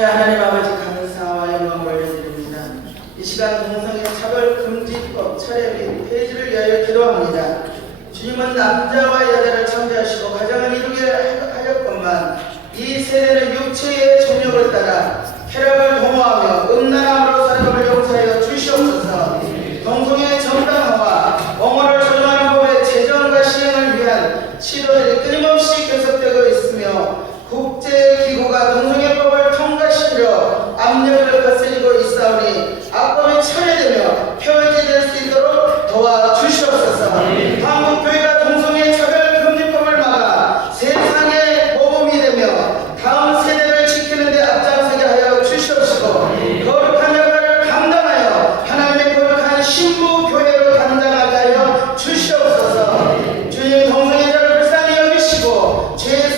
네, 하나님 아버지 감사와 영광을 올려드립니다. 이 시간 동성애 차별 금지법 철회 및 폐지를 위하여 기도합니다. 주님은 남자와 여자를 창조하시고 가정을 이루게 하였건만 이 세대는 육체의 정력을 따라 쾌락을 도모하며 음란함으로 살아감을 용서하여 주시옵소서. 동성애 정당화와 옹호를 조정하는 법의 제정과 시행을 위한 시도들이 끊임없이 계속되고 있으며 국제기구가 동성애법을 통과시키려 압력을 거스리고 있사오니 악법이 철회되며 폐지될 수 있도록 도와주시옵소서. 한국교회가 동성애 차별 금지법을 막아 세상의 모범이 되며 다음 세대를 지키는 데 앞장서게 하여 주시옵시고 거룩한 역할을 감당하여 하나님의 거룩한 하여 주시옵소서. 주님 동성애자를 불쌍히 여기시고 죄